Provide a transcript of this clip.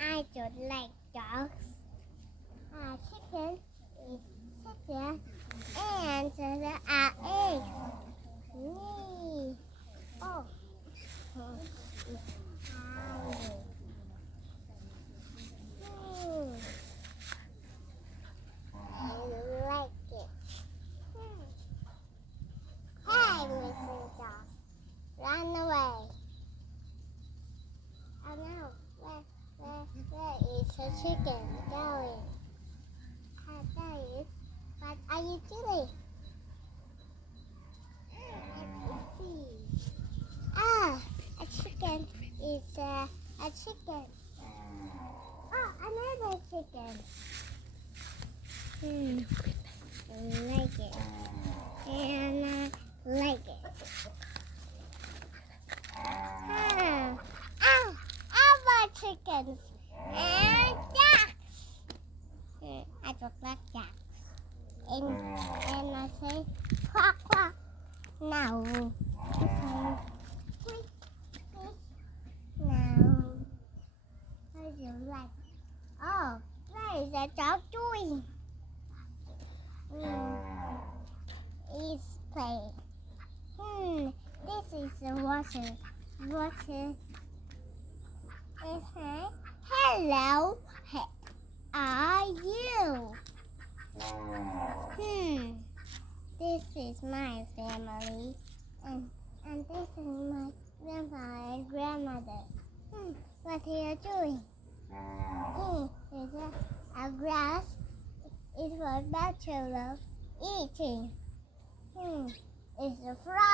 I don't like dogs. Chicken is chicken, and there are eggs. Me. Oh. I like it. Hey, Mr. Dog, run away. Oh no, where is the chicken going? There is. What are you doing? Let me see. A chicken is a chicken. Oh, another chicken. I like it. And I like it. Other chickens and ducks. I don't like ducks. And I say quack quack. No. I say squeak squeak. No. I don't like. Oh, where is the dog doing? It's playing. This is the water. Water. Hello. How are you? This is my family, and this is my grandpa and grandmother. What are you doing? Is a grass. It's for bachelor eating. It's a frog.